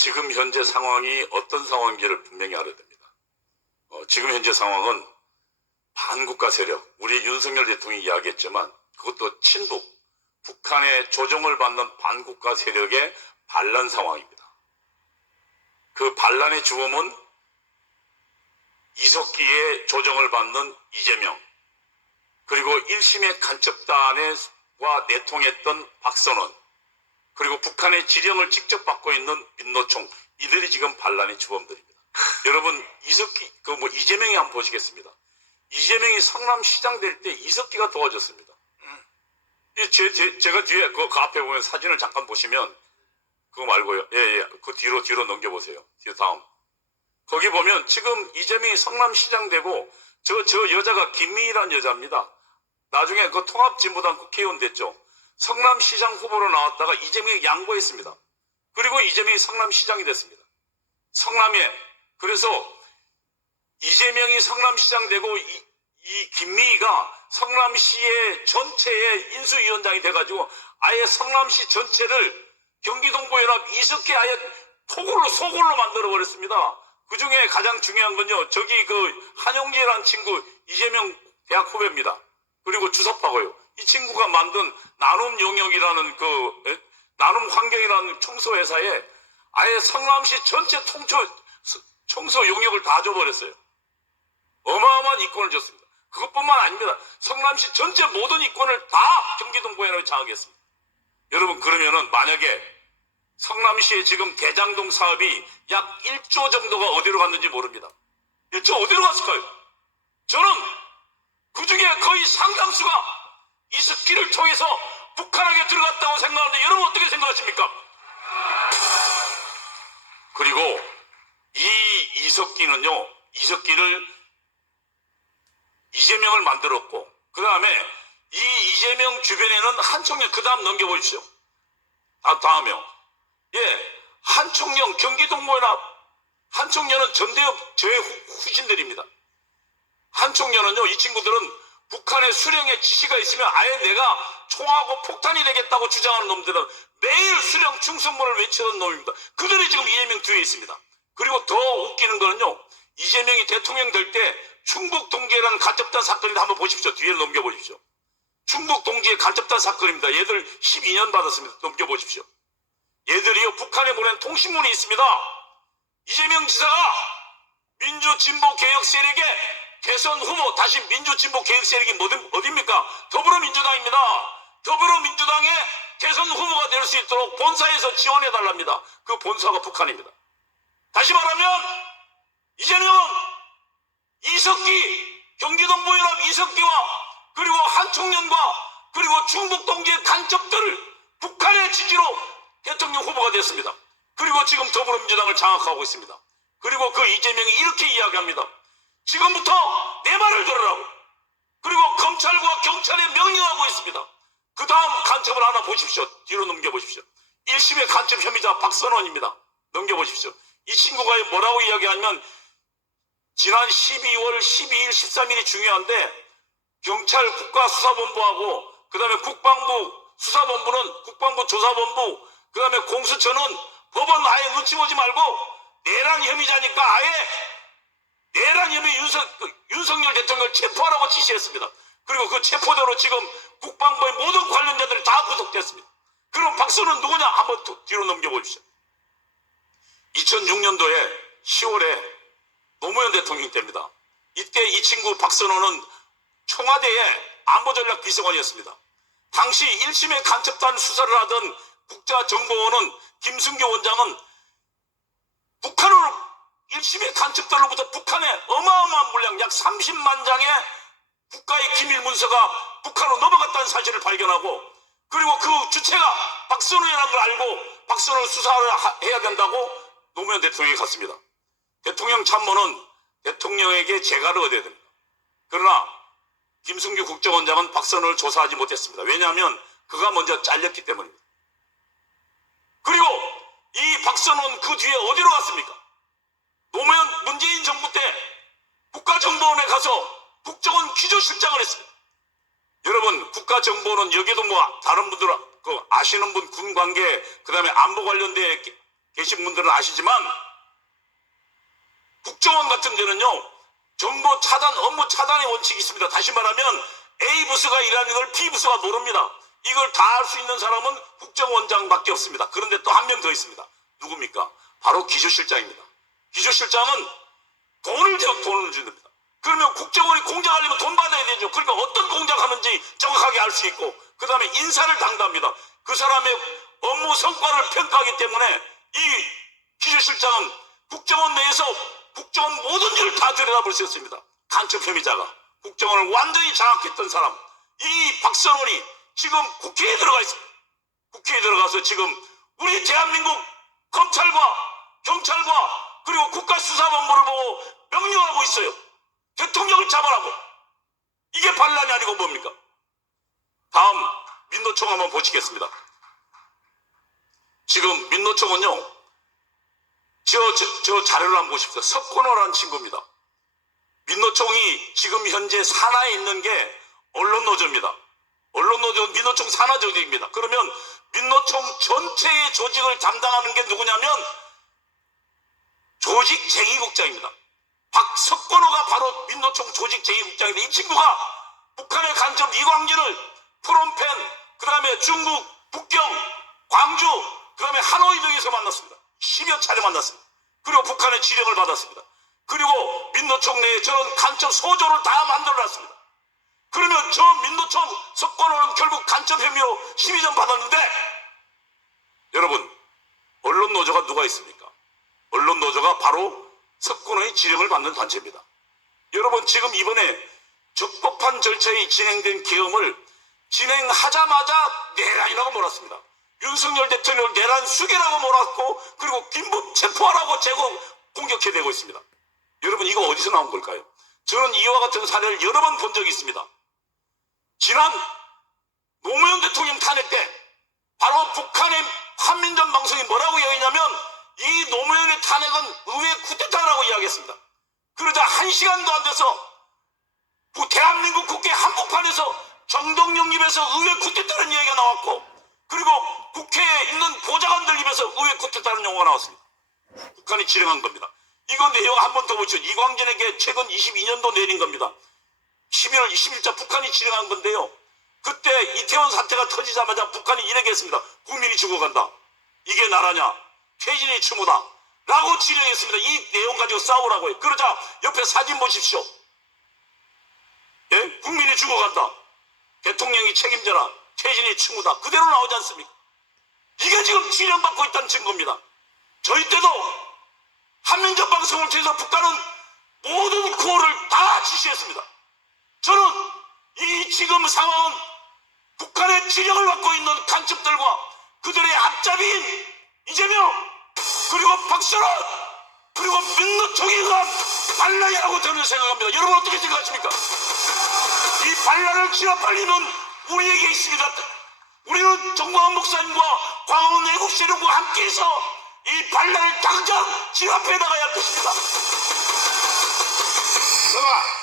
지금 현재 상황이 어떤 상황인지를 분명히 알아야 됩니다. 지금 현재 상황은 반국가 세력, 우리 윤석열 대통령이 이야기했지만 그것도 친북, 북한의 조종을 받는 반국가 세력의 반란 상황입니다. 그 반란의 주범은 이석기의 조정을 받는 이재명, 그리고 1심의 간첩단과 내통했던 박선원, 그리고 북한의 지령을 직접 받고 있는 민노총, 이들이 지금 반란의 주범들입니다. 여러분, 이재명이 한번 보시겠습니다. 이재명이 성남시장 될 때 이석기가 도와줬습니다. 제가 뒤에 그 앞에 보면 사진을 잠깐 보시면 그거 말고요. 예. 그 뒤로 넘겨보세요. 뒤로 다음. 거기 보면 지금 이재명이 성남시장 되고 저 여자가 김미희라는 여자입니다. 나중에 그 통합진보당 국회의원 됐죠. 성남시장 후보로 나왔다가 이재명이 양보했습니다. 그리고 이재명이 성남시장이 됐습니다. 성남에. 그래서 이재명이 성남시장 되고 이 김미희가 성남시의 전체의 인수위원장이 돼가지고 아예 성남시 전체를 경기동부연합 이석기 아예 소굴로 만들어버렸습니다. 그 중에 가장 중요한 건요, 저기 그 한용재라는 친구, 이재명 대학 후배입니다. 그리고 주섭하고요. 이 친구가 만든 나눔 영역이라는 나눔 환경이라는 청소회사에 아예 성남시 전체 청소 용역을 다 줘버렸어요. 어마어마한 이권을 줬습니다. 그것뿐만 아닙니다. 성남시 전체 모든 이권을 다 경기동부연합에 장악했습니다. 여러분, 그러면은 만약에 성남시에 지금 대장동 사업이 약 1조 정도가 어디로 갔는지 모릅니다. 1조 어디로 갔을까요? 저는 그 중에 거의 상당수가 이석기를 통해서 북한에게 들어갔다고 생각하는데 여러분 어떻게 생각하십니까? 그리고 이 이석기는요, 이재명을 만들었고, 그 다음에 이 이재명 주변에는 한총련, 그 다음 넘겨보십시오. 다음이요. 예, 한총련, 경기동부연합, 한총련은 전대협 저의 후신들입니다. 한총련은요, 이 친구들은 북한의 수령의 지시가 있으면 아예 내가 총하고 폭탄이 되겠다고 주장하는 놈들은 매일 수령 충성문을 외치던 놈입니다. 그들이 지금 이재명 뒤에 있습니다. 그리고 더 웃기는 거는요, 이재명이 대통령 될 때 충북 동지라는 간첩단 사건인데 한번 보십시오. 뒤에 넘겨보십시오. 충북 동지의 간첩단 사건입니다. 얘들 12년 받았습니다. 넘겨보십시오. 얘들이요, 북한에 보낸 통신문이 있습니다. 이재명 지사가 민주진보개혁 세력의 대선 후보, 다시 민주진보개혁 세력이 어디입니까? 더불어민주당입니다. 더불어민주당의 대선 후보가 될 수 있도록 본사에서 지원해달랍니다. 그 본사가 북한입니다. 다시 말하면 이재명은 이석기, 경기동부연합 이석기와 그리고 한총련과 그리고 충북동지의 간첩들을 북한의 지지로 대통령 후보가 됐습니다. 그리고 지금 더불어민주당을 장악하고 있습니다. 그리고 그 이재명이 이렇게 이야기합니다. 지금부터 내 말을 들으라고. 그리고 검찰과 경찰에 명령하고 있습니다. 그 다음 간첩을 하나 보십시오. 뒤로 넘겨보십시오. 1심의 간첩 혐의자 박선원입니다. 넘겨보십시오. 이 친구가 뭐라고 이야기하냐면 지난 12월 12일 13일이 중요한데 경찰 국가수사본부하고 그 다음에 국방부 수사본부는 국방부 조사본부 그 다음에 공수처는 법원 아예 눈치 보지 말고 내란 혐의자니까 아예 내란 혐의 윤석열 대통령을 체포하라고 지시했습니다. 그리고 그 체포대로 지금 국방부의 모든 관련자들이 다 구속됐습니다. 그럼 박선은 누구냐? 한번 뒤로 넘겨보십시오. 2006년도에 10월에 노무현 대통령이 됩니다. 이때 이 친구 박선호는 청와대의 안보전략비서관이었습니다. 당시 1심의 간첩단 수사를 하던 국가정보원은 김승교 원장은 북한으로 1심의 간첩단으로부터 북한의 어마어마한 물량 약 30만 장의 국가의 기밀 문서가 북한으로 넘어갔다는 사실을 발견하고 그리고 그 주체가 박선호라는 걸 알고 박선호를 수사를 해야 된다고 노무현 대통령이 갔습니다. 대통령 참모는 대통령에게 재가를 얻어야 됩니다. 그러나 김승규 국정원장은 박선호를 조사하지 못했습니다. 왜냐하면 그가 먼저 잘렸기 때문입니다. 그리고 이 박선호는 그 뒤에 어디로 갔습니까? 노무현 문재인 정부 때 국가정보원에 가서 국정원 기조실장을 했습니다. 여러분, 국가정보원은 여기도 뭐 다른 분들 아시는 분 군 관계 그 다음에 안보 관련된 계신 분들은 아시지만 국정원 같은 데는요, 정보 차단, 업무 차단의 원칙이 있습니다. 다시 말하면 A 부서가 일하는 걸 B 부서가 모릅니다. 이걸 다 할 수 있는 사람은 국정원장밖에 없습니다. 그런데 또 한 명 더 있습니다. 누굽니까? 바로 기조실장입니다. 기조실장은 돈을 준답니다. 그러면 국정원이 공작하려면 돈 받아야 되죠. 그러니까 어떤 공작하는지 정확하게 알 수 있고, 그 다음에 인사를 당답니다. 그 사람의 업무 성과를 평가하기 때문에 이 기조실장은 국정원 내에서 국정원 모든 일을 다 들여다볼 수 있습니다. 간첩 혐의자가 국정원을 완전히 장악했던 사람, 이 박선원이 지금 국회에 들어가 있습니다. 국회에 들어가서 지금 우리 대한민국 검찰과 경찰과 그리고 국가수사본부를 보고 명령하고 있어요. 대통령을 잡아라고. 이게 반란이 아니고 뭡니까? 다음 민노총 한번 보시겠습니다. 지금 민노총은요, 저 자료를 한번 보십시오. 석권호라는 친구입니다. 민노총이 지금 현재 산하에 있는 게 언론노조입니다. 언론노조, 민노총 산하 조직입니다. 그러면 민노총 전체의 조직을 담당하는 게 누구냐면 조직제의국장입니다. 박석권호가 바로 민노총 조직제의국장인데, 이 친구가 북한의 간첩 이광진을 프롬펜, 그 다음에 중국, 북경, 광주, 그 다음에 하노이 등에서 만났습니다. 10여 차례 만났습니다. 그리고 북한의 지령을 받았습니다. 그리고 민노총 내에 저런 간첩 소조를 다 만들어놨습니다. 그러면 저 민노총 석권호는 결국 간첩 혐의로 심의전 받았는데, 여러분, 언론노조가 누가 있습니까? 언론노조가 바로 석권호의 지령을 받는 단체입니다. 여러분, 지금 이번에 적법한 절차에 진행된 계엄을 진행하자마자 내란이라고 몰았습니다. 윤석열 대통령을 내란 수계라고 몰았고, 그리고 김부 체포하라고 공격해대고 있습니다. 여러분, 이거 어디서 나온 걸까요? 저는 이와 같은 사례를 여러 번 본 적이 있습니다. 지난 노무현 대통령 탄핵 때 바로 북한의 한민전 방송이 뭐라고 이야기했냐면, 이 노무현의 탄핵은 의회 쿠데타라고 이야기했습니다. 그러자 1시간도 안 돼서 대한민국 국회 한복판에서 정동영 입에서 의회 쿠데타라는 이야기가 나왔고, 그리고 국회에 있는 보좌관들 입에서 의회 쿠데타라는 용어가 나왔습니다. 북한이 지령한 겁니다. 이거 내용 한 번 더 보죠. 이광진에게 최근 22년도 내린 겁니다. 11월 20일자 북한이 지령한 건데요. 그때 이태원 사태가 터지자마자 북한이 이렇게 했습니다. 국민이 죽어간다. 이게 나라냐? 퇴진이 추모다. 라고 지령했습니다. 이 내용 가지고 싸우라고요. 그러자 옆에 사진 보십시오. 예? 국민이 죽어간다. 대통령이 책임져라. 퇴진이 추모다. 그대로 나오지 않습니까? 이게 지금 지령받고 있다는 증거입니다. 저희 때도 한민전 방송을 통해서 북한은 모든 구호를 다 지시했습니다. 저는 이 지금 상황은 북한의 지령을 받고 있는 간첩들과 그들의 앞잡이인 이재명, 그리고 박선원, 그리고 민노총에 의한 반란이라고 저는 생각합니다. 여러분 어떻게 생각하십니까? 이 반란을 진압하려면 우리에게 있습니다. 우리는 정광훈 목사님과 광화문 애국 세력과 함께해서 이 반란을 당장 진압해 나가야 할 것입니다. 봐봐.